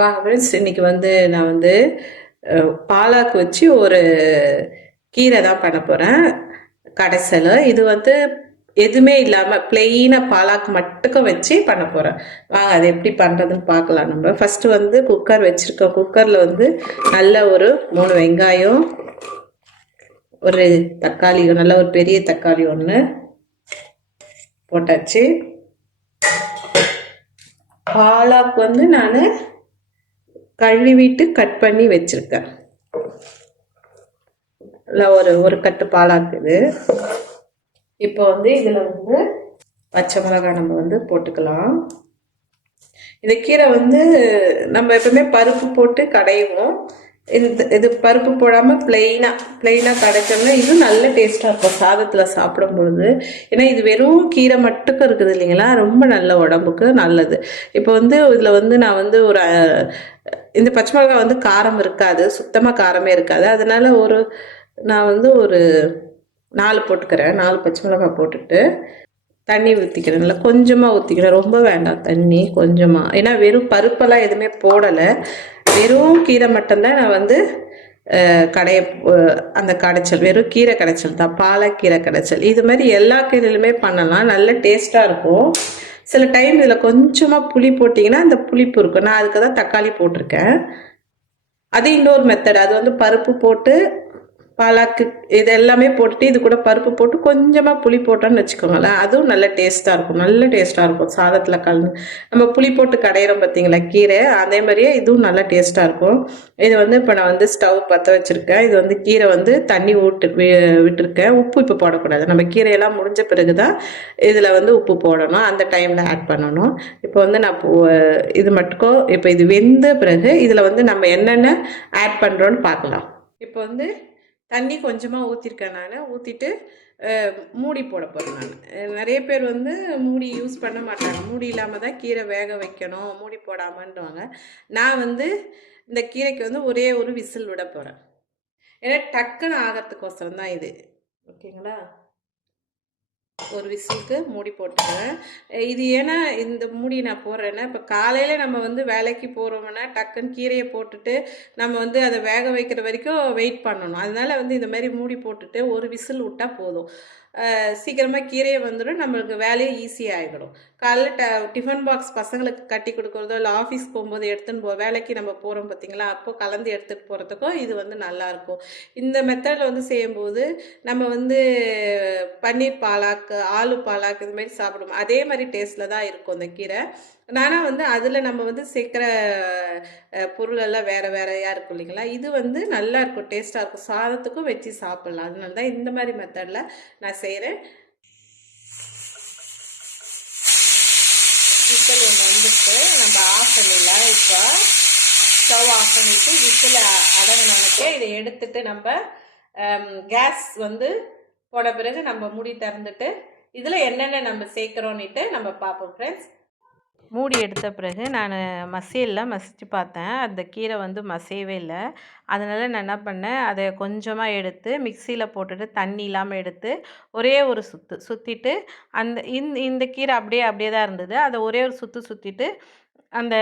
வாங்க ஃப்ரெண்ட்ஸ், இன்னைக்கு வந்து நான் வந்து பாலாக்கு வச்சு ஒரு கீரை தான் பண்ண போகிறேன். கடைசல் இது வந்து எதுவுமே இல்லாமல் பிளெயினாக பாலாக்கு மட்டுக்கும் வச்சு பண்ண போகிறேன். வாங்க அது எப்படி பண்ணுறதுன்னு பார்க்கலாம். நம்ம ஃபஸ்ட்டு வந்து குக்கர் வச்சுருக்கோம். குக்கரில் வந்து நல்ல ஒரு 3 வெங்காயம், ஒரு தக்காளி, நல்ல ஒரு பெரிய தக்காளி ஒன்று போட்டாச்சு. பாலாக்கு வந்து நான் கழுவிட்டு கட் பண்ணி வச்சிருக்கேன். இல்லை ஒரு கட்டு பாலாக்குது. இப்போ வந்து இதில் வந்து பச்சை மிளகாய் நம்ம வந்து போட்டுக்கலாம். இந்த கீரை வந்து நம்ம எப்பவுமே பருப்பு போட்டு கடையுவோம். இது பருப்பு போடாமல் பிளெயினாக கடைச்சோம்னா இன்னும் நல்ல டேஸ்ட்டாக இருக்கும் சாதத்தில் சாப்பிடும் பொழுது. ஏன்னா இது வெறும் கீரை மட்டுக்கும் இருக்குது இல்லைங்களா, ரொம்ப நல்ல உடம்புக்கு நல்லது. இப்போ வந்து இதில் வந்து நான் வந்து இந்த பச்சை மிளகாய் வந்து காரம் இருக்காது, சுத்தமாக காரமே இருக்காது. அதனால நான் வந்து ஒரு 4 போட்டுக்கிறேன். 4 பச்சை மிளகாய் போட்டுட்டு தண்ணி ஊற்றிக்கிறேன். இல்லை கொஞ்சமாக ஊற்றிக்கிறேன், ரொம்ப வேண்டாம் தண்ணி, கொஞ்சமாக. ஏன்னா வெறும் பருப்பெல்லாம் எதுவுமே போடலை, வெறும் கீரை மட்டும்தான் நான் வந்து அந்த கடைச்சல், வெறும் கீரை கடைச்சல் தான், பாலக்கீரை கடைச்சல். இது மாதிரி எல்லா கீரையிலுமே பண்ணலாம், நல்ல டேஸ்ட்டாக இருக்கும். சில டைம் இதில் கொஞ்சமாக புளி போட்டிங்கன்னா அந்த புளிப்பு இருக்கும். நான் அதுக்கு தான் தக்காளி போட்டிருக்கேன். அது இன்னொரு மெத்தட். அது வந்து பருப்பு போட்டு பாலாக்கு இது எல்லாமே போட்டுட்டு இது கூட பருப்பு போட்டு கொஞ்சமாக புளி போட்டோன்னு வச்சுக்கோங்களேன், அதுவும் நல்ல டேஸ்ட்டாக இருக்கும். நல்ல டேஸ்ட்டாக இருக்கும் சாதத்தில் கலந்து. நம்ம புளி போட்டு கடையிறோம் பார்த்தீங்களா கீரை, அதே மாதிரியே இதுவும் நல்ல டேஸ்ட்டாக இருக்கும். இது வந்து இப்போ நான் வந்து ஸ்டவ் பற்ற வச்சுருக்கேன். இது வந்து கீரை வந்து தண்ணி விட்டுருக்கேன். உப்பு இப்போ போடக்கூடாது, நம்ம கீரையெல்லாம் முடிஞ்ச பிறகு தான் இதில் வந்து உப்பு போடணும், அந்த டைமில் ஆட் பண்ணணும். இப்போ வந்து நான் இது மட்டும் இப்போ இது வெந்த பிறகு இதில் வந்து நம்ம என்னென்ன ஆட் பண்ணுறோன்னு பார்க்கலாம். இப்போ வந்து தண்ணி கொஞ்சமாக ஊற்றிருக்கேன். நான் ஊற்றிட்டு மூடி போட போகிறேன். நான் நிறைய பேர் வந்து மூடி யூஸ் பண்ண மாட்டாங்க, மூடி இல்லாமல் தான் கீரை வேக வைக்கணும், மூடி போடாமன்றாங்க. நான் வந்து இந்த கீரைக்கு வந்து ஒரே ஒரு விசில் விட போகிறேன். ஏன்னா டக்குன்னு ஆகிறதுக்கோசரம் தான் இது. ஓகேங்களா, ஒரு விசிலுக்கு மூடி போட்டுக்கிறேன். இது ஏன்னா இந்த மூடி நான் போடுறேன்னா, இப்போ காலையில் நம்ம வந்து வேலைக்கு போகிறோம்னா டக்குன்னு கீரையை போட்டுட்டு நம்ம வந்து அதை வேக வைக்கிற வரைக்கும் வெயிட் பண்ணணும். அதனால வந்து இந்த மாதிரி மூடி போட்டுட்டு ஒரு விசில் விட்டால் போதும். சீக்கிரமாக கீரையை வந்துடும், நம்மளுக்கு வேலையை ஈஸியாக ஆகிடும். காலைல டிஃபன் பாக்ஸ் பசங்களுக்கு கட்டி கொடுக்குறதோ, இல்லை ஆஃபீஸ் போகும்போது எடுத்துன்னு வேலைக்கு நம்ம போகிறோம் பார்த்தீங்களா, அப்போது கலந்து எடுத்துகிட்டு போகிறதுக்கும் இது வந்து நல்லாயிருக்கும். இந்த மெத்தடில் வந்து செய்யும்போது நம்ம வந்து பன்னீர் பாலாக்கு, ஆலு பாலாக்கு இது மாதிரி சாப்பிடுவோம், அதே மாதிரி டேஸ்ட்டில் தான் இருக்கும் இந்த கீரை. நானா வந்து அதில் நம்ம வந்து சேர்க்குற பொருள் எல்லாம் வேறு வேறையாக இருக்கும் இல்லைங்களா, இது வந்து நல்லா இருக்கும், டேஸ்ட்டாக இருக்கும், சாதத்துக்கும் வச்சு சாப்பிட்லாம். அதனால தான் இந்த மாதிரி மெத்தடில் நான் செய்கிறேன். விசில் ஒன்று வந்துட்டு நம்ம ஆஃப் பண்ணிடலாம். இப்போ ஸ்டவ் ஆஃப் பண்ணிவிட்டு விசில் அடங்கினோடனே இதை எடுத்துட்டு நம்ம கேஸ் வந்து போன பிறகு நம்ம மூடி திறந்துட்டு இதில் என்னென்ன நம்ம சேர்க்குறோன்னுட்டு நம்ம பார்ப்போம் ஃப்ரெண்ட்ஸ். மூடி எடுத்த பிறகு நான் மசிச்சு பார்த்தேன், அந்த கீரை வந்து மசியவே இல்லை. அதனால் நான் என்ன பண்ணேன், அதை கொஞ்சமாக எடுத்து மிக்சியில் போட்டுட்டு தண்ணி இல்லாமல் எடுத்து ஒரே ஒரு சுற்றிட்டு அந்த இந்த கீரை அப்படியே தான் இருந்தது. அதை ஒரே ஒரு சுற்றிட்டு அந்த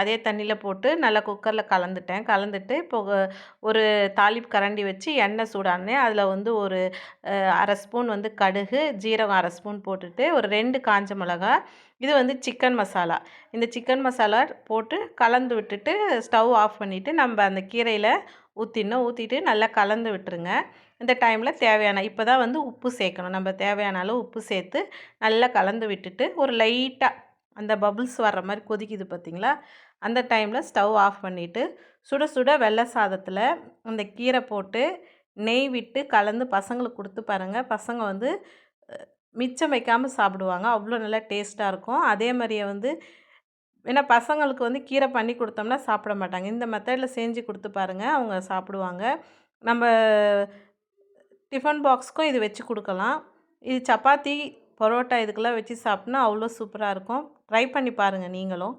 அதே தண்ணியில் போட்டு நல்லா குக்கரில் கலந்துட்டு இப்போ ஒரு தாளிப்பு கரண்டி வச்சு எண்ணெய் சூடானேன். அதில் வந்து ஒரு 1/2 ஸ்பூன் வந்து கடுகு, ஜீரகம் 1/2 ஸ்பூன் போட்டுட்டு ஒரு 2 காஞ்ச மிளகா, இது வந்து சிக்கன் மசாலா. இந்த சிக்கன் மசாலா போட்டு கலந்து விட்டுட்டு ஸ்டவ் ஆஃப் பண்ணிவிட்டு நம்ம அந்த கீரையில் ஊற்றிட்டு நல்லா கலந்து விட்டுருங்க. இந்த டைமில் தேவையான இப்போ தான் வந்து உப்பு சேர்க்கணும். நம்ம தேவையான அளவு உப்பு சேர்த்து நல்லா கலந்து விட்டுட்டு ஒரு லைட்டாக அந்த பபுள்ஸ் வர்ற மாதிரி கொதிக்குது பார்த்திங்களா, அந்த டைமில் ஸ்டவ் ஆஃப் பண்ணிவிட்டு சுட சுட வெள்ளை சாதத்தில் அந்த கீரை போட்டு நெய் விட்டு கலந்து பசங்களுக்கு கொடுத்து பாருங்கள். பசங்க வந்து மிச்சம் வைக்காமல் சாப்பிடுவாங்க, அவ்வளோ நல்லா டேஸ்ட்டாக இருக்கும். அதே மாதிரியே வந்து ஏன்னா பசங்களுக்கு வந்து கீரை பண்ணி கொடுத்தோம்னா சாப்பிட மாட்டாங்க, இந்த மெத்தடில் செஞ்சு கொடுத்து பாருங்கள், அவங்க சாப்பிடுவாங்க. நம்ம டிஃபன் பாக்ஸுக்கும் இது வச்சு கொடுக்கலாம். இது சப்பாத்தி, பரோட்டா இதுக்கெல்லாம் வச்சு சாப்பிட்னா அவ்வளோ சூப்பராக இருக்கும். ட்ரை பண்ணி பாருங்கள் நீங்களும்.